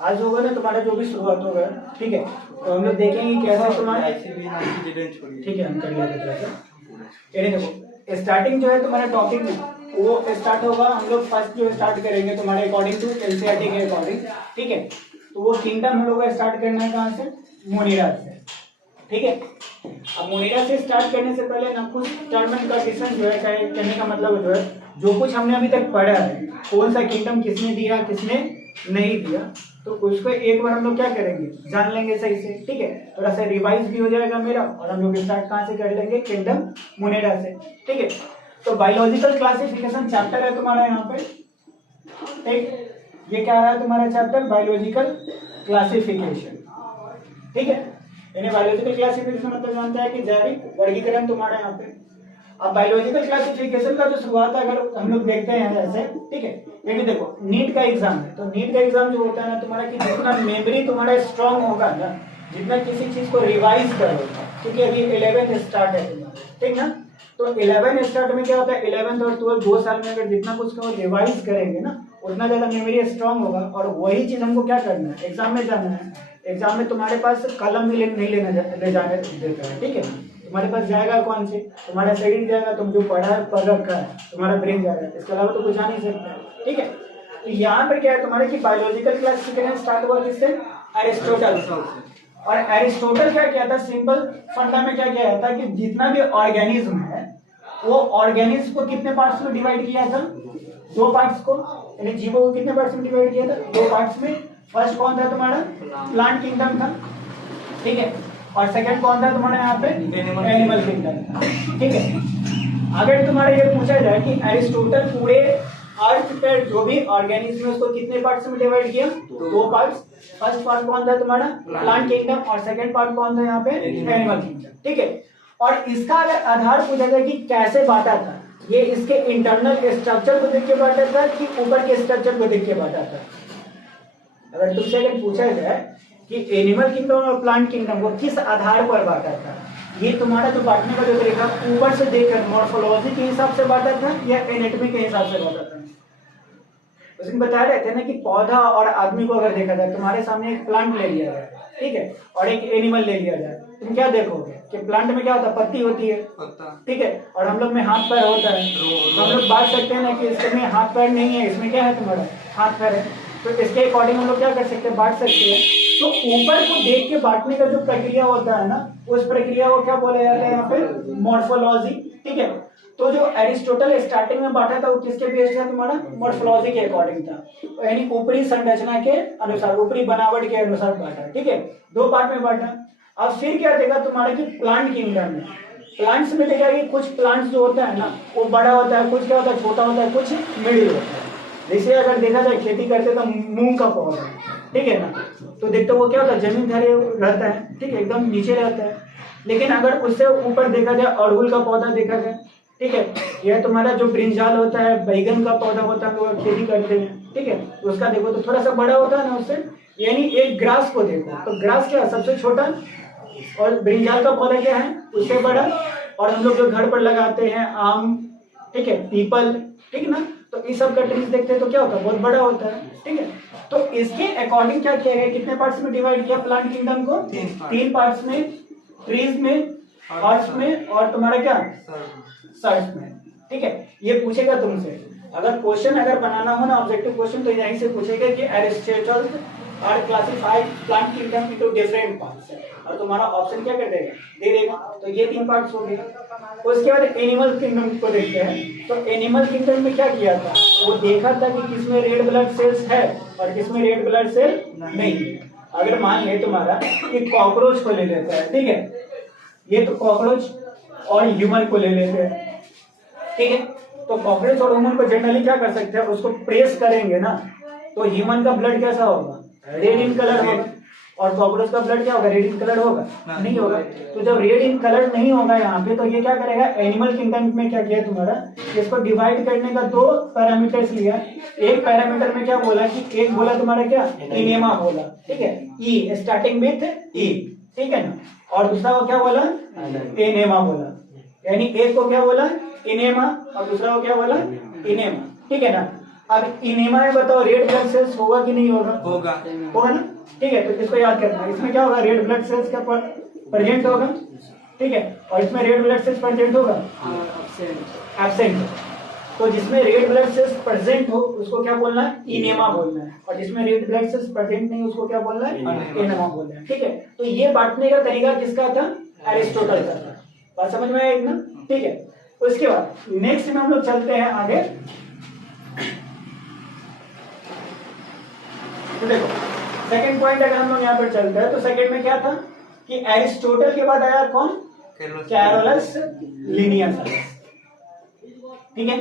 आज होगा ना तुम्हारा जो भी शुरुआत होगा, ठीक है, तो हम लोग देखेंगे कैसे तुम्हारा, ठीक है हम कर लेते हैं। ये देखो स्टार्टिंग जो है तुम्हारा टॉपिक वो स्टार्ट होगा, हम लोग फर्स्ट जो स्टार्ट करेंगे तुम्हारे अकॉर्डिंग टू एनसीईआरटी के अकॉर्डिंग, ठीक है। तो वो किंगडम हम लोग को स्टार्ट करना है कहाँ से, मोनिरा से, ठीक है। अब मोनिरा से स्टार्ट करने से पहले ना कुछ टर्म एंड कंडीशन जो है कहने का मतलब जो है, जो कुछ हमने अभी तक पढ़ा है, कौन सा किंगडम किसने दिया किसने नहीं दिया, तो उसको एक बार हम लोग क्या करेंगे, जान लेंगे सही से, ठीक है। थोड़ा सा रिवाइज भी हो जाएगा मेरा, और हम लोग स्टार्ट कहाँ से कर लेंगे, किंगडम मोनिरा से, ठीक है। तो बायोलॉजिकल क्लासिफिकेशन चैप्टर है तुम्हारा यहाँ पे, ठीक। ये क्या रहा है तुम्हारा चैप्टर, बायोलॉजिकल क्लासिफिकेशन, ठीक है। यानी बायोलॉजिकल क्लासिफिकेशन मतलब जानता है कि जैविक वर्गीकरण तुम्हारा यहाँ पे। अब बायोलॉजिकल क्लासिफिकेशन का जो शुरुआत है अगर हम लोग देखते हैं ऐसे, ठीक है। ये भी देखो नीट का एग्जाम है, तो नीट का एग्जाम जो होता है ना तुम्हारा, कि जितना मेमोरी तुम्हारा स्ट्रांग होगा ना, जितना किसी चीज को रिवाइज करोगे, क्योंकि अभी 11th स्टार्ट है तुम्हारा, ठीक ना। तो 11 स्टार्ट में क्या होता है, 11th और 12 2 साल में अगर जितना कुछ को रिवाइज करेंगे ना, उतना ज्यादा मेमोरी स्ट्रांग होगा। और वही चीज हमको क्या करना है, एग्जाम में जाना है। एग्जाम में तुम्हारे पास कलम भी नहीं ले जाने देता है, ठीक है। तुम्हारे पास जाएगा कौन से, तुम्हारा शरीर जाएगा, तुम जो पढ़ा है पढ़ रखा है, तुम्हारा ब्रेन जाएगा, इसके अलावा तो कुछ आ नहीं सकता, ठीक है। तो यहाँ पर क्या है तुम्हारे कि बायोलॉजिकल क्लासिफिकेशन स्टार्ट हुआ किससे, एरिस्टोटल। और एरिस्टोटल क्या किया था, सिंपल फंडा में क्या किया था कि जितना भी ऑर्गेनिज्म है वो ऑर्गेनिज्म को कितने पार्ट्स में डिवाइड किया था, 2 पार्ट्स को, यानी जीवों को कितने पार्ट्स में डिवाइड किया था, 2 पार्ट्स में। फर्स्ट कौन था तुम्हारा, प्लांट किंगडम था, ठीक है। और सेकंड कौन था तुम्हारे यहाँ पे, एनिमल किंगडम, ठीक है। अगर तुम्हारे ये पूछा जाए कि एरिस्टोटल पूरे अर्थ पर जो भी ऑर्गेनिज्म है उसको कितने पार्ट्स में डिवाइड किया, 2 पार्ट्स। फर्स्ट पार्ट कौन था तुम्हारा, प्लांट किंगडम, और सेकंड पार्ट कौन था यहाँ पे, एनिमल किंगडम, ठीक है। और इसका अगर आधार पूछा जाए कि कैसे बांटा था, ये इसके इंटरनल स्ट्रक्चर को देख के बांटा था कि ऊपर के स्ट्रक्चर को देख के बांटा था। अगर तुमसे अगर पूछा जाए कि एनिमल किंगडम और प्लांट किंगडम को किस आधार पर बांटा था, ये तुम्हारा जो बांटने का जो तरीका ऊपर से देखकर मॉर्फोलॉजी के हिसाब से बांटा था या एनाटॉमी के हिसाब से बांटा था। उसमें बता रहे थे ना कि पौधा और आदमी को अगर देखा जाए, तुम्हारे सामने एक प्लांट ले लिया जाए, ठीक है, और एक एनिमल ले लिया जाए, तुम क्या देखोगे कि प्लांट में क्या होता है, पत्ती होती है, ठीक है, और हम लोग में हाथ पैर होता है। तो हम लोग बांट सकते हैं ना कि इसमें हाथ पैर नहीं है, इसमें क्या है तुम्हारा हाथ पैर है, तो इसके अकॉर्डिंग हम लोग क्या कर सकते हैं, बांट सकते हैं। तो ऊपर को देख के बांटने का जो प्रक्रिया होता है ना, उस प्रक्रिया को क्या बोला जाता है यहाँ पे, मॉर्फोलॉजी, ठीक है। तो जो एरिस्टोटल स्टार्टिंग में बांटा था वो किसके बेस था तुम्हारा, मॉर्फोलॉजी के अकॉर्डिंग था, यानी ऊपरी संरचना के अनुसार, ऊपरी बनावट के अनुसार बांटा, ठीक है, 2 पार्ट में बांटा। अब फिर क्या देखा तुम्हारा कि प्लांट किंगडम में, प्लांट्स में देखा कि कुछ प्लांट्स जो होता है ना वो बड़ा होता है, कुछ क्या होता है छोटा होता है, कुछ मिडिल होता है। जैसे अगर देखा जाए खेती करते तो मूंग का पौधा, ठीक है ना, तो देखते वो क्या होता है, जमीन धरे रहता है, ठीक है, एकदम नीचे रहता है। लेकिन अगर उससे ऊपर देखा जाए, अड़हुल का पौधा देखा जाए, ठीक है, यह तुम्हारा जो ब्रिंजाल होता है, बैगन का पौधा होता है, लोग खेती करते हैं, ठीक है, तो उसका देखो तो थोड़ा सा बड़ा होता है ना उससे। यानी एक ग्रास को देखो तो ग्रास क्या है, सबसे छोटा, और ब्रिंजाल का पौधा क्या है, उससे बड़ा। और हम लोग जो घर पर लगाते हैं आम, ठीक है, पीपल, ठीक ना, तो इस सब का ट्रीज देखते हैं तो क्या होता है, बहुत बड़ा होता है, ठीक है। तो इसके अकॉर्डिंग क्या किया गया, कितने पार्ट्स में डिवाइड किया प्लांट किंगडम को, 3 पार्ट्स में, ट्रीज में, हर्ब्स में, और तुम्हारा क्या सर्च में, ठीक है। ये पूछेगा तुमसे, अगर क्वेश्चन अगर बनाना हो ना ऑब्जेक्टिव क्वेश्चन, तो यहीं से पूछेगा कि Aristotle are classified plant kingdom into different parts, और तुम्हारा ऑप्शन क्या कर देगा, दे देगा। तो ये 3 पार्ट्स हो गए। उसके बाद एनिमल किंगडम को देखते हैं। तो एनिमल किंगडम में क्या किया था, वो देखा था कि किसमें रेड ब्लड सेल्स है और किसमें रेड ब्लड सेल नहीं है। अगर मान ले तुम्हारा कि कॉकरोच को ले लेता है, ठीक है, ये तो कॉकरोच और ह्यूमन को ले लेते हैं, ठीक है। तो कॉकरोच और ह्यूमन को जनरली क्या कर सकते हैं, उसको प्रेस करेंगे ना, तो ह्यूमन का ब्लड कैसा होगा, रेड इन कलर होगा, और कॉकरोच का ब्लड क्या होगा, रेड इन कलर होगा, नहीं होगा। तो जब रेड इन कलर नहीं होगा यहाँ पे, तो ये क्या करेगा, एनिमल किंगडम में क्या किया तुम्हारा, इसको डिवाइड करने का 2 पैरामीटर्स लिया। एक पैरामीटर में क्या बोला कि एक बोला तुम्हारा क्या, इनेमा बोला, ठीक है, ई स्टार्टिंग विथ ई, ठीक है ना, और दूसरा को क्या बोला, एनेमा बोला। यानी एक को क्या बोला, इनेमा, और दूसरा को क्या बोला, इनेमा, ठीक है ना। अब इनेमा में बताओ रेड ब्लड सेल्स होगा कि नहीं होगा? होगा। होगा ना, ठीक है। तो इसको याद करना है, इसमें क्या होगा, रेड ब्लड सेल्स का प्रेजेंट होगा, ठीक है, और इसमें रेड ब्लड सेल्स प्रेजेंट होगा एब्सेंट। तो जिसमें रेड ब्लड सेल्स प्रेजेंट हो उसको क्या बोलना है, इनेमा बोलना है, और जिसमें रेड ब्लड सेल्स प्रेजेंट नहीं उसको क्या बोलना है, इनेमा बोलना है, ठीक है। तो ये बांटने का तरीका किसका था, एरिस्टोटल का था। बात समझ में आई ना, ठीक है। उसके बाद नेक्स्ट में हम लोग चलते हैं आगे। तो देखो सेकंड पॉइंट अगर हम लोग यहाँ पर चलते हैं तो सेकंड में क्या था कि एरिस्टोटल के बाद आया कौन, कैरोलस लिनियस, ठीक है।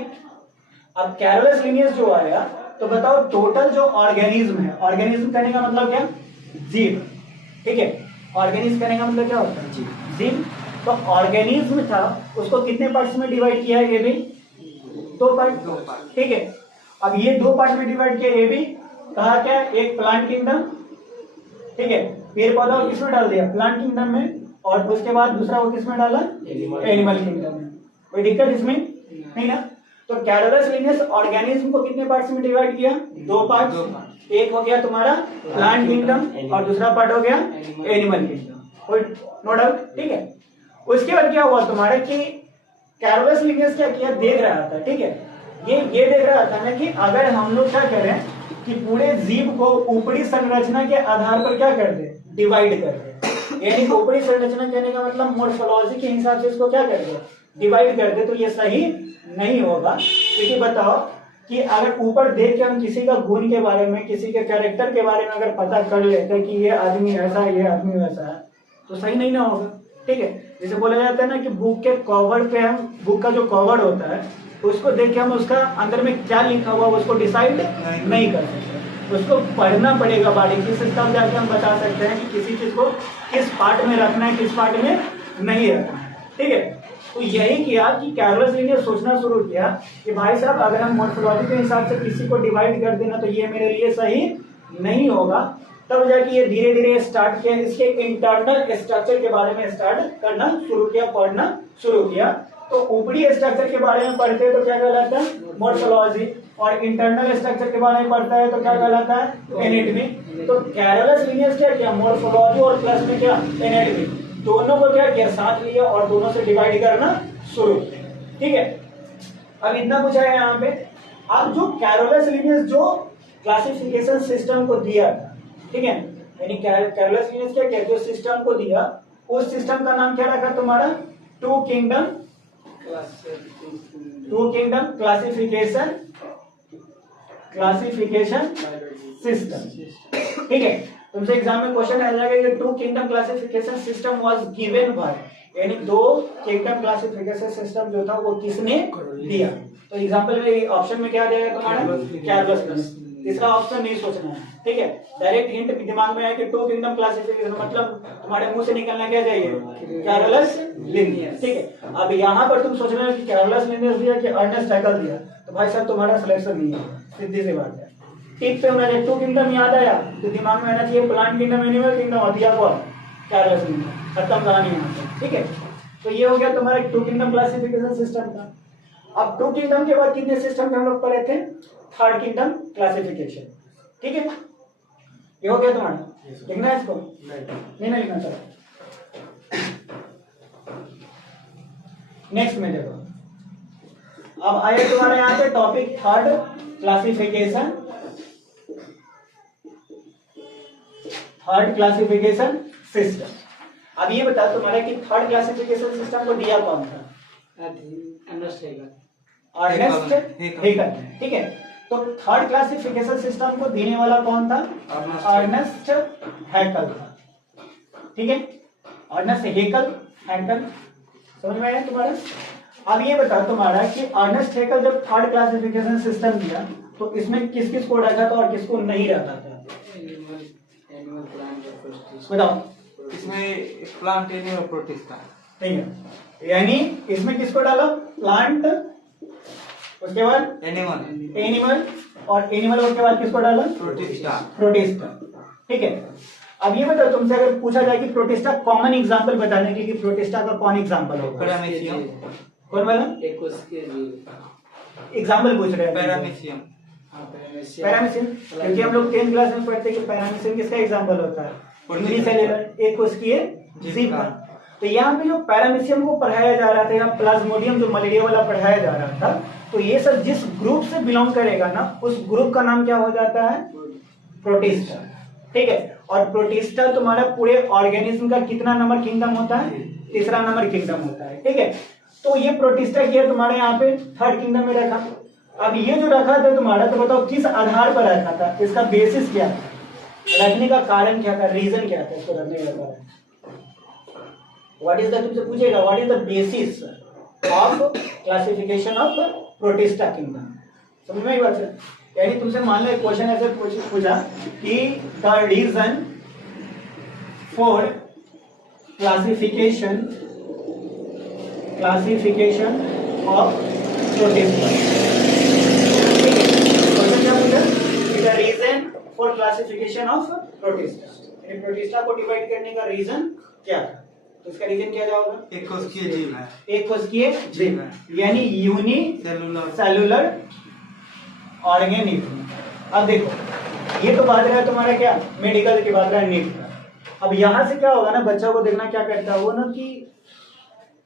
अब कैरोलस लिनियस जो आया तो बताओ टोटल जो ऑर्गेनिज्म है, ऑर्गेनिज्म कहने का मतलब क्या, जीव, ठीक है। ऑर्गेनिज्म कहने का मतलब क्या होता है, जीव। तो ऑर्गेनिज्म था उसको कितने पार्ट्स में डिवाइड किया है, ये भी 2 पार्ट, ठीक है। अब ये 2 पार्ट में डिवाइड किया, ये भी कहा क्या, एक प्लांट किंगडम, ठीक है, पेड़ पौधा किसमें डाल दिया, प्लांट किंगडम में, और उसके बाद दूसरा वो किसमें डाला, एनिमल किंगडम में। कोई दिक्कत इसमें नहीं ना। तो कैरोलस लिनियस ऑर्गेनिज्म को कितने पार्ट्स में डिवाइड किया, 2 पार्ट्स। एक हो गया तुम्हारा प्लांट किंगडम और दूसरा पार्ट हो गया एनिमल किंगडम, कोई नो डाउट, ठीक है। उसके बाद क्या हुआ तुम्हारा कि कैरोलस लिनियस क्या किया, देख रहा था, ठीक है, ये देख रहा था ना कि अगर हम लोग क्या करें कि पूरे जीव को ऊपरी संरचना के आधार पर क्या कर दे, डिवाइड कर दे, यानी ऊपरी संरचना कहने का मतलब मोर्फोलॉजी के हिसाब से इसको क्या कर दे, डिवाइड कर दे, तो ये सही नहीं होगा। क्योंकि बताओ कि अगर ऊपर देख के हम किसी का गुण के बारे में, किसी के कैरेक्टर के बारे में अगर पता कर लेते कि ये आदमी ऐसा है, ये आदमी वैसा है, तो सही नहीं ना होगा, ठीक है। जैसे बोला जाता है ना कि बुक के कवर पे हम, बुक का जो कवर होता है उसको देख के हम उसका अंदर में क्या लिखा हुआ उसको डिसाइड नहीं कर सकते, उसको पढ़ना पड़ेगा बारीकी से, तब जाके हम बता सकते हैं कि किसी चीज को किस पार्ट में रखना है, किस पार्ट में नहीं रखना है, ठीक है। तो यही किया कि कैरोलस लिनियस सोचना शुरू किया कि भाई साहब अगर हम मॉर्फोलॉजी के हिसाब से किसी को डिवाइड कर देना तो ये मेरे लिए सही नहीं होगा। तब जाके ये धीरे धीरे स्टार्ट किया, इसके इंटरनल स्ट्रक्चर के बारे में स्टार्ट करना शुरू किया, पढ़ना शुरू किया। तो ऊपरी स्ट्रक्चर के बारे में पढ़ते हैं तो क्या कहलाता है, मॉर्फोलॉजी, और इंटरनल स्ट्रक्चर के बारे में पढ़ता है तो क्या कहलाता है, एनाटॉमी। तो कैरोलस लिनियस क्या किया, मॉर्फोलॉजी और प्लस में क्या, एनाटॉमी, दोनों को क्या किया, साथ लिया और दोनों से डिवाइड करना शुरू किया, ठीक है। अब इतना पूछा है यहाँ पे। अब जो कैरोलस लिनियस जो क्लासिफिकेशन सिस्टम को दिया, ठीक है, यानी कैरोलस लिनियस क्या किया, जो सिस्टम को दिया उस सिस्टम का नाम क्या रखा तुम्हारा, टू किंगडम क्लासिफिकेशन सिस्टम, ठीक है। तुमसे एग्जाम में क्वेश्चन आ जाएगा कि 2 kingdom classification system was given by, यानी 2 किंगडम क्लासिफिकेशन सिस्टम जो था वो किसने दिया। तो एग्जांपल में ऑप्शन में क्या दिया तुम्हारा, कैरोलस लिनियस। तीसरा ऑप्शन नहीं सोचना है, ठीक है, डायरेक्ट हिंट दिमाग में है कि 2 किंगडम क्लासिफिकेशन मतलब तुम्हारे मुंह से निकलना क्या चाहिए, कैरोलस लिनियस, ठीक है। अब यहाँ पर तुम सोच रहे हो कि कैरोलस लिनियस दिया कि अर्नेस्ट हैकेल दिया, तो भाई साहब तुम्हारा सिलेक्शन नहीं है, सीधी सी बात है। टिक पे होना चाहिए, 2 किंगडम याद आया तो दिमाग में आना चाहिए प्लांट किंगडम, एनिमल किंगडम, और दिया कौन, कैरोलस लिनियस, खत्म कहानी यहाँ पे, ठीक है। तो ये हो गया तुम्हारा 2 किंगडम क्लासिफिकेशन सिस्टम का। अब 2 किंगडम के बाद कितने सिस्टम के हम लोग पढ़े थे, 3rd किंगडम क्लासिफिकेशन, ठीक है। ये हो गया तुम्हारा, लिखना है इसको, नहीं ना लिखना, चलो नेक्स्ट में देखो। अब आए तुम्हारे यहाँ पे topic 3rd classification, 3rd classification system. अब ये बता तुम्हारा कि 3rd क्लासिफिकेशन सिस्टम को दिया कौन था, अर्नेस्ट हैकेल, ठीक है। तो 3rd क्लासिफिकेशन सिस्टम को देने वाला कौन था, अर्नेस्ट हैकेल था, ठीक है, अर्नेस्ट हैकेल, समझ में आया तुम्हारा। अब ये बता तुम्हारा कि अर्नेस्ट हैकेल जब 3rd क्लासिफिकेशन सिस्टम दिया तो इसमें किस किस को रखा था और किसको नहीं रखा था, बताओ। इसमें प्लांट, एनिमल, प्रोटिस्टा, ठीक है, यानी इसमें किसको डालो, प्लांट, उसके बाद एनिमल, और एनिमल उसके बाद किसको डालो, प्रोटिस्टा, ठीक है। अब ये बताओ तुमसे अगर पूछा जाए कि प्रोटिस्टा कॉमन एग्जांपल बताने के, कि प्रोटिस्टा का कौन एग्जांपल होगा, पैरामीशियम, कौन वाला एग्जांपल पूछ रहे हैं, पैरामीशियम, पैरामीशियम, क्योंकि हम लोग 10th क्लास में पढ़ते हैं कि पैरामीशियम किसका एग्जांपल होता है, यूनिसेल्युलर, एक उसकी है जिप का। तो यहाँ पे जो पैरामीशियम को पढ़ाया जा रहा था या प्लाज्मोडियम जो मलेरिया वाला पढ़ाया जा रहा था, तो ये सब जिस ग्रुप से बिलोंग करेगा ना, उस ग्रुप का नाम क्या हो जाता है, प्रोटिस्टा। ठीक है, और प्रोटिस्टा तुम्हारा पूरे ऑर्गेनिज्म का कितना नंबर किंगडम होता है, तीसरा नंबर किंगडम होता है। ठीक है, तो ये प्रोटिस्टा किया तुम्हारे यहाँ पे थर्ड किंगडम में रखा। अब ये जो रखा था तुम्हारा, तो बताओ किस आधार पर रखा था, इसका बेसिस क्या था, रखने का कारण क्या था, रीजन क्या था इसको रखने का कारण, व्हाट इज द, तुमसे पूछेगा what is the basis of classification of protista kingdom. समझ में आई बात है? यानी तुमसे मान लो एक क्वेश्चन ऐसे पूछा कि the reason for classification of Protista. Question क्या पूछा, the reason for classification of Protista, यानी प्रोटिस्टा को डिवाइड करने का रीजन क्या था, तो इसका रीजन क्या होगा, एक कोशिकीय जीव है, एक कोशिकीय जीव है, यानी यूनी सेलुलर ऑर्गेनिज्म। अब देखो ये तो बात रहा है तुम्हारा क्या, मेडिकल की बात रहा है, नीट का। अब यहां से क्या होगा ना, बच्चा को देखना क्या करता है वो ना, कि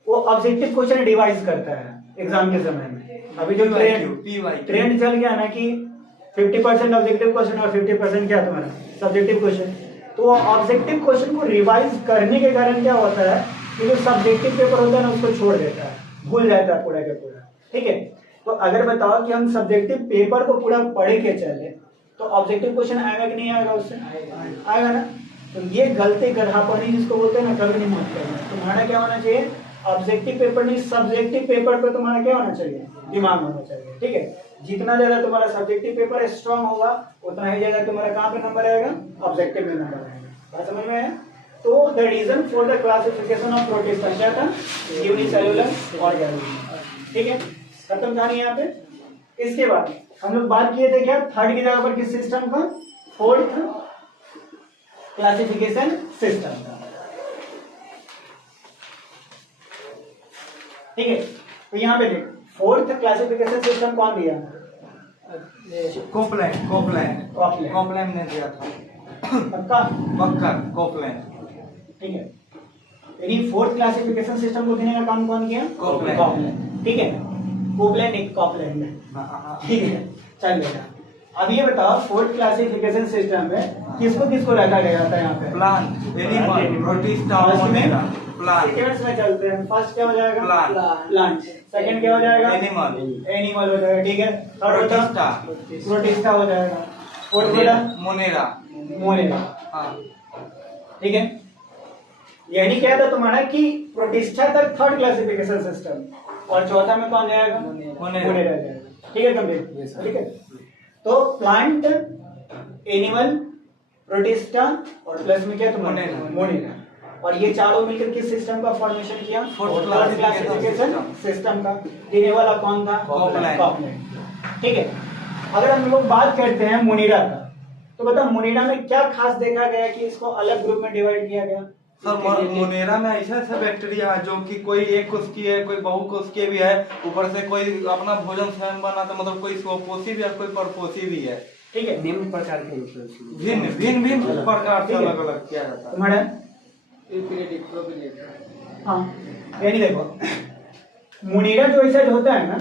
वो ऑब्जेक्टिव क्वेश्चन रिवाइज करता है एग्जाम के समय में। अभी जो ट्रेंड चल गया ना कि 50% ऑब्जेक्टिव क्वेश्चन और 50% क्या तुम्हारा सब्जेक्टिव क्वेश्चन, तो ऑब्जेक्टिव क्वेश्चन को रिवाइज करने के कारण क्या होता है कि जो सब्जेक्टिव पेपर होता है ना उसको छोड़ देता है, भूल जाता है पूरा का पूरा। ठीक है, तो अगर बताओ कि हम सब्जेक्टिव पेपर को पूरा पढ़ के चले तो ऑब्जेक्टिव क्वेश्चन आएगा कि नहीं आएगा, उससे आएगा ना। तो ये गलती गधापनी जिसको बोलते हैं ना, कभी नहीं मत करना। तुम्हारा क्या होना चाहिए, ऑब्जेक्टिव पेपर नहीं सब्जेक्टिव पेपर पे तुम्हारा क्या होना चाहिए, दिमाग होना चाहिए। ठीक है, जितना ज्यादा तुम्हारा सब्जेक्टिव पेपर स्ट्रांग होगा उतना ही ज्यादा तुम्हारा कहाँ पे नंबर आएगा, ऑब्जेक्टिव में नंबर आएगा। बात समझ में है? तो the reason for the classification of Protista क्या था, यूनिसेल्युलर ऑर्गेनिज्म। ठीक है, खत्म कहानी यहाँ पे। इसके बाद हम लोग बात किए थे क्या, थर्ड की जगह पर किस सिस्टम का, फोर्थ क्लासिफिकेशन सिस्टम का। ठीक है, तो यहाँ पे देख फोर्थ क्लासिफिकेशन सिस्टम कौन दिया, कॉपलैंड ने दिया था, पक्का कॉपलैंड। ठीक है, यानी फोर्थ क्लासिफिकेशन सिस्टम को देने का काम कौन किया, कॉपलैंड। ठीक है, कॉपलैंड एक कॉपलैंड है। ठीक है, चलेगा। अब ये बताओ फोर्थ क्लासिफिकेशन सिस्टम में किसको किसको रखा गया था यहाँ पे, plant, animal, protista, Monera. Plant sequence में चलते हैं, फर्स्ट क्या हो जाएगा, प्लांट, सेकंड क्या हो जाएगा, एनिमल हो जाएगा। ठीक है, थर्ड होता प्रोटिस्टा हो जाएगा, फोर्थ होता मोनेरा। हाँ, ठीक है, यानी क्या था तुम्हारा कि प्रोटिस्टा तक थर्ड क्लासिफिकेशन सिस्टम और चौथा में कौन जाएगा, मोनेरा जाएगा। ठीक है कंप्लीट। ठीक है, तो प्लांट, एनिमल, प्रोटिस्टा और प्लस में क्या, तो मोनेरा, और ये चारों मिलकर किस सिस्टम का फॉर्मेशन किया, फोर्थ क्लासिफिकेशन सिस्टम का। देने वाला कौन था, कॉपलैंड। ठीक है, अगर हम लोग बात करते हैं मोनेरा का, तो बताओ मोनेरा में क्या खास देखा गया कि इसको अलग ग्रुप में डिवाइड किया गया। सर मोनेरा में ऐसा बैक्टीरिया है जो कि कोई एक कोशिकीय है, कोई बहुकोशिकीय भी है, ऊपर से कोई अपना भोजन स्वयं बनाता, मतलब कोई स्वपोषी भी है, कोई परपोषी भी है। ठीक है, भिन्न प्रकार के भिन्न प्रकार से अलग अलग किया जाता है तुम्हारा। हाँ, यानी देखो मोनेरा जो ऐसा होता है ना,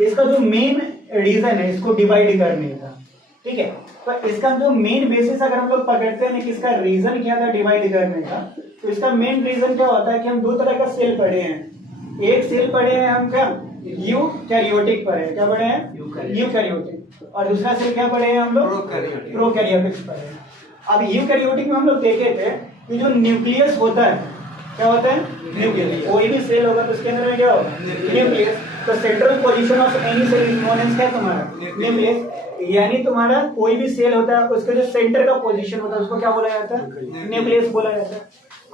इसका जो मेन रीजन है इसको डिवाइड करने का। ठीक है, तो इसका जो मेन बेसिस अगर हम लोग पकड़ते हैं ना कि इसका रीजन क्या था डिवाइड करने का, तो इसका मेन रीजन क्या होता है कि हम दो तरह का सेल पढ़े हैं। एक सेल पढ़े हैं हम क्या, यूकैरियोटिक पढ़े हैं, क्या पढ़े हैं, यूकैरियोटिक, और दूसरा सेल क्या पढ़े हैं हम लोग, प्रोकैरियोटिक्स पढ़े हैं। अब यूकैरियोटिक में हम लोग देखे थे कि जो न्यूक्लियस होता है, क्या होता है, न्यूक्लियस। कोई भी सेल होगा तो उसके अंदर में क्या होगा, न्यूक्लियस। तो central position of any cell is known as क्या तुम्हारा, न्यूक्लियस। यानी तुम्हारा कोई भी सेल होता है उसका जो सेंटर का पोजीशन होता है उसको क्या बोला जाता है, न्यूक्लियस बोला जाता है।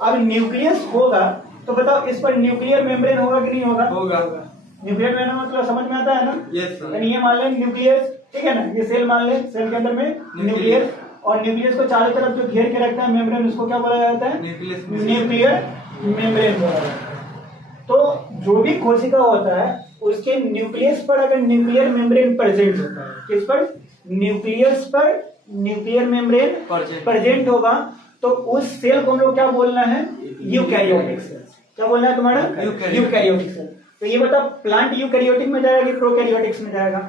अब न्यूक्लियस होगा तो बताओ इस पर न्यूक्लियर मेम्ब्रेन होगा कि नहीं होगा, न्यूक्लियर मेम्ब्रेन मतलब समझ में आता है ना। यानी ये मान लें न्यूक्लियस, ठीक है ना, ये सेल मान लें, सेल के अंदर में न्यूक्लियस, और न्यूक्लियस को चारों तरफ जो घेर के रखता है मेम्ब्रेन, उसको क्या बोला जाता है, न्यूक्लियर मेम्ब्रेन बोला जाता है। तो जो भी कोशिका होता है उसके न्यूक्लियस पर अगर न्यूक्लियर मेम्ब्रेन प्रेजेंट होता है, किस पर, न्यूक्लियस पर न्यूक्लियर मेम्ब्रेन प्रेजेंट होगा, तो उस सेल को हम लोग क्या बोलना है? Eukaryotic cell. क्या बोलना है तुम्हारा? Eukaryotic cell. तो ये बताओ प्लांट यूकैरियोटिक में जाएगा कि प्रोकैरियोटिक्स में जाएगा?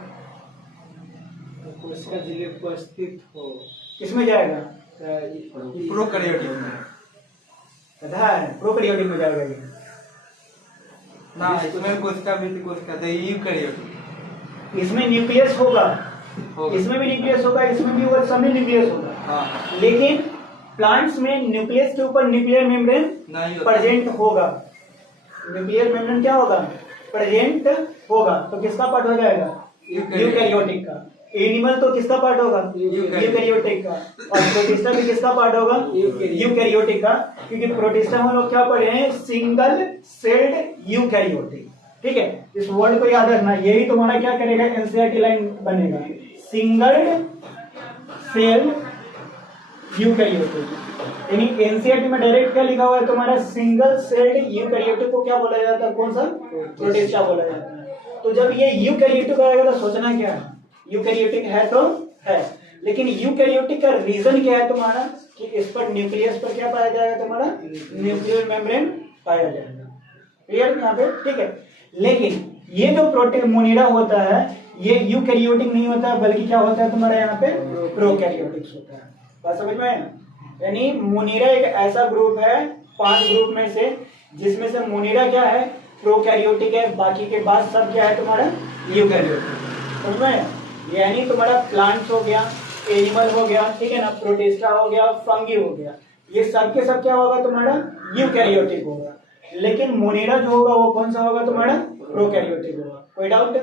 कोशिका झिल्ली उपस्थित हो, किसमें जाएगा? प्रोकैरियोटिक में। पता है प्रोकैरियोटिक में जाएगा ये। ना इसमें कोशिका भी थी, कोशिका तो यूकैरियोटिक। इसमें न्यूक्लियस होगा, होगा। इसमें भी न्यूक्लियस होगा, इसमें भी होगा, सब में न्यूक्लियस होगा। हाँ। लेकिन प्लांट्स में न्यूक्लियस के ऊपर न्यूक्लियर मेम्ब्रेन नहीं होता। प्रेजेंट होगा। न्यूक्लियर मेम्ब्रेन क्या होगा? प्रेजेंट होगा। तो किसका पार्ट हो जाएगा? यूकैरियोटिक का। एनिमल तो किसका पार्ट होगा? यूकैरियोटिक का। और प्रोटिस्टा भी किसका पार्ट होगा? यूकैरियोटिक का। क्योंकि प्रोटिस्टा हम लोग क्या पढ़े हैं? Single celled eukaryotic. ठीक है, इस वर्ड को याद रखना, यही तुम्हारा क्या करेगा? एनसीईआरटी लाइन बनेगा, सिंगल सेल यूकैरियोटिक। यानी एनसीईआरटी में डायरेक्ट क्या लिखा हुआ है तुम्हारा? सिंगल सेल्ड यूकैरियोटिक को क्या बोला जाता है? कौन सा? प्रोटिस्टा बोला जाता है। तो जब ये यूकैरियोटिक आएगा तो सोचना क्या है? यूकैरियोटिक है तो है, लेकिन यूकैरियोटिक का रीजन क्या है तुम्हारा? कि इस पर न्यूक्लियस पर क्या पाया जाएगा तुम्हारा? न्यूक्लियर मेम्ब्रेन पाया जाएगा। क्लियर यहाँ पे? ठीक है। लेकिन ये जो प्रोटीन मोनिरा होता है ये यूकैरियोटिक नहीं होता है, बल्कि क्या होता है तुम्हारा यहाँ पे? प्रोकैरियोटिक्स होता है। बात समझ में आया? यानी मोनिरा एक ऐसा ग्रुप है 5 ग्रुप में से, जिसमें से मोनिरा क्या है? प्रोकैरियोटिक है, बाकी के बाद सब क्या है तुम्हारा? यूकैरियोटिक। समझ में आया? यानी तुम्हारा प्लांट्स हो गया, एनिमल हो गया, ठीक है ना, प्रोटिस्टा हो गया, फंगी हो गया, ये सब के सब क्या होगा तुम्हारा? यूकैरियोटिक होगा। लेकिन मोनिरा जो होगा वो कौन सा होगा तुम्हारा? प्रोकैरियोटिक होगा। कोई डाउट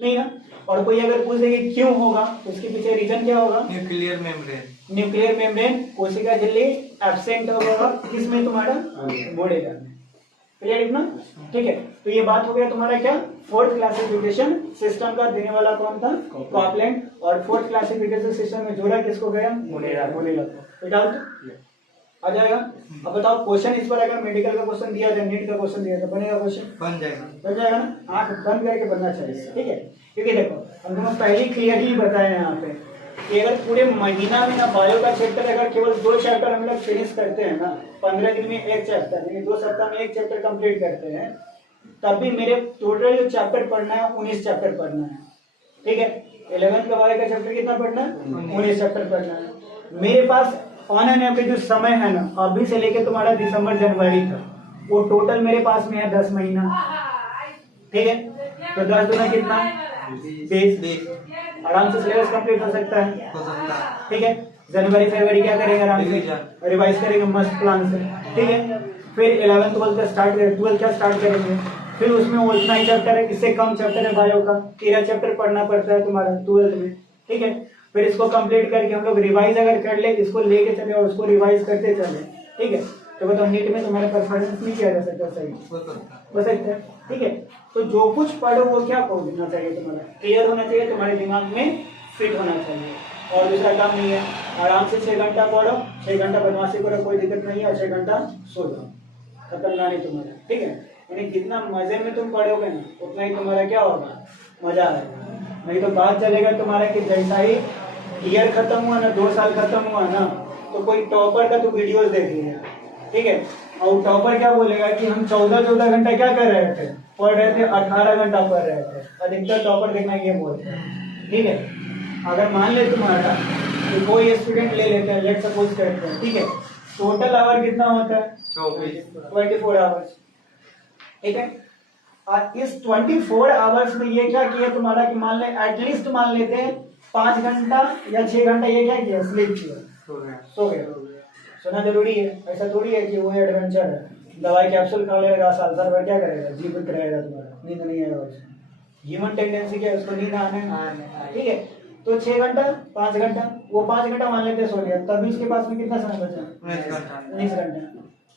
नहीं ना? और कोई अगर पूछे कि क्यों होगा तो उसके पीछे रीजन क्या होगा? Nuclear membrane. न्यूक्लियर मेम्ब्रेन कोशिका झिल्ली एब्सेंट होगा किसमें? तुम्हारा मोनिरा में। क्लियर इतना? ठीक है। तो ये बात हो गया तुम्हारा क्या? 4th क्लासिफिकेशन सिस्टम का देने वाला कौन था? कॉपलैंड। और 4th क्लासिफिकेशन सिस्टम में जोड़ा किसको गया? मोनिरा को। कोई डाउट आ जाएगा? अब बताओ क्वेश्चन इस पर अगर मेडिकल का क्वेश्चन दिया जाए, नीट का क्वेश्चन दिया तो बनेगा क्वेश्चन? बन जाएगा। बन जाएगा ना? आंख बंद करके बनना चाहिए। ठीक है, क्योंकि देखो हम तुम्हें पहले ही क्लियरली बताए हैं यहाँ पे कि अगर पूरे महीना में ना बायो का चैप्टर अगर केवल 2 चैप्टर हम लोग फिनिश करते हैं ना, 15 दिन में 1 चैप्टर, यानी 2 सप्ताह में 1 चैप्टर कंप्लीट करते हैं, तब भी मेरे टोटल जो चैप्टर पढ़ना है 19 चैप्टर पढ़ना है। ठीक है, 11th का बायो का चैप्टर कितना पढ़ना है? 19 चैप्टर पढ़ना है। मेरे पास ऑन एंड एवरेज जो समय है ना अभी से लेके तुम्हारा दिसंबर जनवरी तक, वो टोटल मेरे पास में है 10 महीना। ठीक है, तो 10 दुना कितना? 20। आराम से सिलेबस कंप्लीट हो सकता है। ठीक है, जनवरी फरवरी क्या करेंगे? आराम से रिवाइज करेंगे मस्त प्लान से। ठीक है, फिर 11th 12th का स्टार्ट करेंगे, 12th का स्टार्ट करेंगे, फिर उसमें वो उतना ही चैप्टर है, इससे कम चैप्टर है बायो का, 13 चैप्टर पढ़ना पड़ता है तुम्हारा 12th में। ठीक है, फिर इसको कंप्लीट करके हम लोग रिवाइज अगर कर ले, इसको लेके चले और उसको रिवाइज करते चले। ठीक है, तो बताओ नीट में तुम्हारा परफॉर्मेंस नहीं किया जा सकता? सही हो सकता है। ठीक है, तो जो कुछ पढ़ो वो क्या होना चाहिए तुम्हारा? क्लियर होना चाहिए, तुम्हारे दिमाग में फिट होना चाहिए। और दूसरा काम नहीं है, आराम से 6 घंटा पढ़ो, 6 घंटा बदमाशी करो, कोई दिक्कत नहीं है, और 6 घंटा सो जाओ, खत्म कहानी तुम्हारा। ठीक है, यानी जितना मजे में तुम पढ़ोगे ना उतना ही तुम्हारा क्या होगा? मजा आएगा। नहीं तो बात चलेगा तुम्हारा कि जैसा ही ईयर खत्म हुआ ना, 2 साल खत्म हुआ ना, तो कोई टॉपर का तो वीडियोस देख लिया। ठीक है, और टॉपर क्या बोलेगा कि हम 14 घंटा क्या कर रहे थे? पढ़ रहे थे, 18 घंटा पढ़ रहे थे। अधिकतर टॉपर देखना ये बोलते हैं। ठीक है, अगर मान ले तुम्हारा कि कोई स्टूडेंट ले लेते हैं, लेट सपोज करते हैं, ठीक है, टोटल आवर कितना होता है? 24 आवर्स। ठीक है, और इस 24 आवर्स में ये क्या किया तुम्हारा कि मान ले एटलीस्ट मान लेते हैं 5 घंटा या 6 घंटा ये क्या किया? स्लीप किया, सो गया। सोना जरूरी है, ऐसा थोड़ी है कि वो एडवेंचर है, दवाई कैप्सूल खा लेगा साल साल भर क्या करेगा? जीवित रहेगा, तुम्हारा नींद नहीं आएगा। ह्यूमन टेंडेंसी क्या है? उसको नींद आने। ठीक है, तो 6 घंटा 5 घंटा, वो 5 घंटा मान लेते सो गया, तभी उसके पास में कितना समय बचा? 19 घंटा।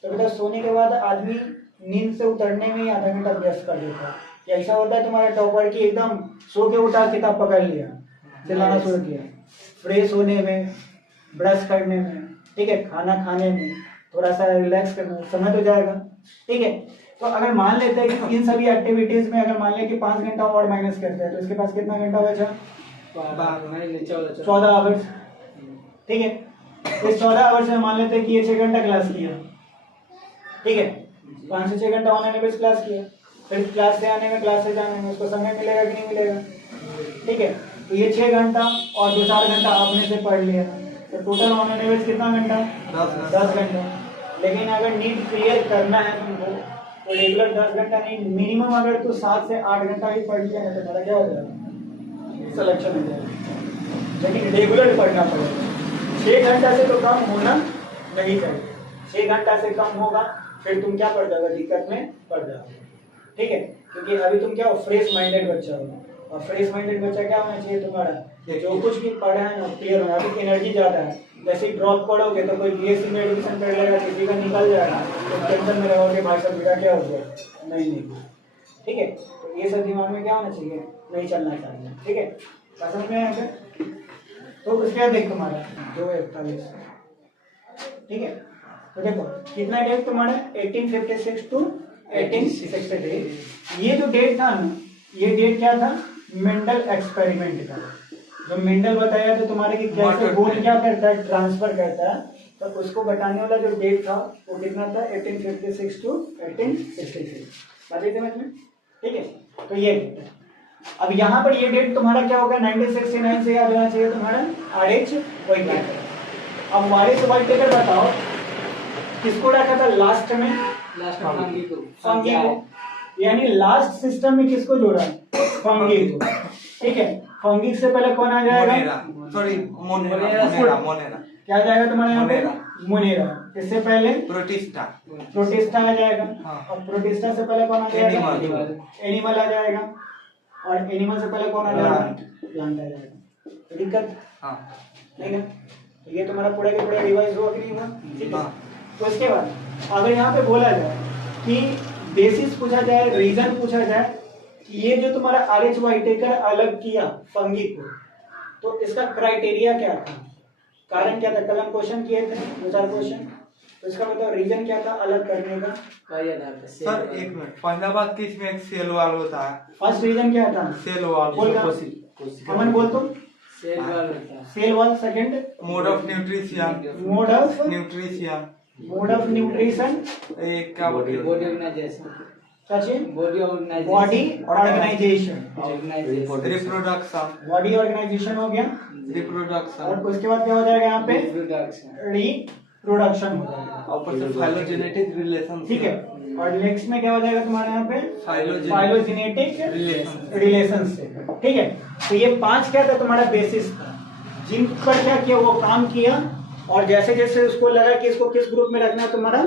तो बेटा सोने के बाद आदमी नींद से उतरने में ही आधा घंटा व्यस्त कर देता है। ऐसा होता है तुम्हारे टॉपर की एकदम सो के उठा किताब पकड़ लिया, चलाना शुरू किया, फ्रेश होने में, ब्रश करने में, ठीक है, खाना खाने में, थोड़ा सा रिलैक्स करने में समय तो जाएगा। ठीक है, तो अगर मान लेते हैं कि इन सभी एक्टिविटीज में अगर मान लें कि 5 घंटा और माइनस करते हैं तो इसके पास कितना घंटा बचा? 14 14 आवर्स, ठीक है। इस 14 आवर्स में मान लेते हैं कि ये 6 घंटा क्लास किया, ठीक है, 5 से 6 घंटा ऑनलाइन बेस क्लास किया, फिर क्लास से आने में, क्लास से जाने में उसको समय मिलेगा कि नहीं मिलेगा, ठीक है। तो ये 6 घंटा और 2-4 घंटा आपने से पढ़ लिया, तो टोटल ऑनलाइन बेस कितना घंटा? 10 घंटा। लेकिन अगर नीट क्लियर करना है तुमको तो रेगुलर 10 घंटा नहीं, मिनिमम अगर तू 7 से 8 घंटा ही पढ़ लिया है तो मेरा क्या हो जाएगा? सिलेक्शन हो जाएगा। लेकिन रेगुलर पढ़ना पड़ेगा, 6 घंटा से तो कम होना नहीं चाहिए। 6 घंटा से कम होगा फिर तुम क्या पढ़ जाओगे? दिक्कत में पढ़ जाओगे, ठीक है। क्योंकि अभी तुम क्या हो? फ्रेश माइंडेड बच्चा हो, और फ्रेश माइंडेड बच्चा क्या होना चाहिए तुम्हारा? जो कुछ भी पढ़ा है ना क्लियर होना। अभी एनर्जी ज़्यादा है, जैसे ही ड्रॉप पढ़ोगे तो कोई बीएससी में एडमिशन कर लेगा, किसी का निकल जाएगा, तो टेंशन में रहोगे भाई साहब बेटा क्या हो गया, नहीं, ठीक है। तो ये सब दिमाग में क्या होना चाहिए? नहीं चलना चाहिए, ठीक है। समझ में आया? तो उसके बाद देख तुम्हारा 2:41, ठीक है। तो देखो कितना डेट तुम्हारा? 1856 टू 1863। ये जो डेट था ना, ये डेट क्या था? मेंडल एक्सपेरिमेंट का। जो मेंडल बताया तो तुम्हारे कि कैसे बोन क्या करता है? ट्रांसफर करता है। तो उसको बताने वाला जो डेट था वो कितना था? 1856 टू 1863। बात है समझ में? ठीक है। तो ये अब यहाँ पर ये डेट तुम्हारा क्या होगा? 1969 से याद होना चाहिए तुम्हारा आरएच व्हाइटेकर। अब आरएच व्हाइटेकर बताओ किसको रखा था लास्ट में? फंगी को, यानी लास्ट सिस्टम में किसको जोड़ा? फंगी को, ठीक है। फंगी से पहले कौन आ जाएगा? मोनेरा। क्या आ जाएगा तुम्हारे यहाँ पे? मोनेरा। इससे पहले प्रोटिस्टा आ जाएगा। हाँ। और प्रोटिस्टा से पहले कौन आ जाएगा? एनिमल आ जाएगा। और एनिमल से पहले कौन आ जाएगा? प्लांट आ जाएगा। दिक्कत नहीं ना? तो ये तुम्हारा पूरा के पूरा रिवाइज हुआ कि नहीं हुआ? ठीक है। तो इसके बाद अगर यहाँ पे बोला जाए कि बेसिस पूछा जाए, रीजन पूछा जाए कि ये जो तुम्हारा आरएच व्हाइटेकर अलग किया फंगी को, तो इसका क्राइटेरिया क्या था? कारण क्या था? कल हम क्वेश्चन किए थे 2-4 क्वेश्चन, तो इसका मतलब रीजन क्या था अलग करने का? सर एक मिनट, पहला बात कि इसमें एक सेल वाल होता है। फर्स्ट रीजन क्या था? Cell wall. अमन बोल तो। Cell wall. Second mode of nutrition. Mode of nutrition. क्या बोलते हैं? Body organisation. Reproduction. Body organisation हो गया। रिप्रोडक्शन। और उसके बाद क्या हो जाएगा यहाँ पे? रिप्रोडक्शन हो जाएगा। ऊपर से फाइलोजेनेटिक रिलेशन, ठीक है। और नेक्स्ट में क्या हो जाएगा तुम्हारे यहाँ पे? फाइलोजेनेटिक रिलेशनशिप, ठीक है। तो ये 5 क्या था तुम्हारा? बेसिस था, जिन पर क्या किया वो काम किया, और जैसे जैसे उसको लगा कि इसको किस ग्रुप में रखना है, तुम्हारा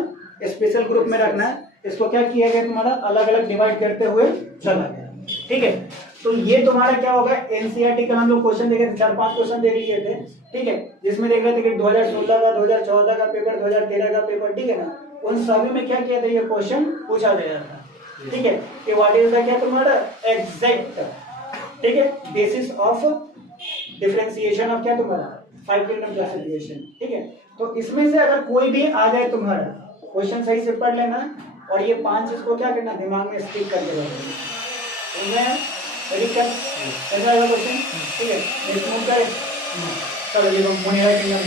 स्पेशल ग्रुप में रखना है, इसको क्या किया गया? तुम्हारा अलग अलग डिवाइड करते हुए चला गया, ठीक है। तो ये तुम्हारा क्या होगा? एनसीईआरटी का हम लोग क्वेश्चन देखे थे, 4-5 क्वेश्चन देख लिए थे, ठीक है। जिसमें देख रहे थे कि 2016 का, 2014 का पेपर, 2013 का पेपर, ठीक है ना। उन सभी में क्या किया था? ये क्वेश्चन पूछा गया था, ठीक है। कि व्हाट इज द क्या तुम्हारा एग्जैक्ट, ठीक है, बेसिस ऑफ डिफरेंशिएशन ऑफ क्या तुम्हारा 5 किंगडम क्लासिफिकेशन, ठीक है। तो इसमें से अगर कोई भी आ जाए तुम्हारा क्वेश्चन सही से पढ़ लेना, और ये 5 चीज को क्या करना? दिमाग में स्टिक करके रखना, समझ रहे हैं? क्वेश्चन, ठीक है। नेक्स्ट मूव करें। चलो ये मोनेरा किंगडम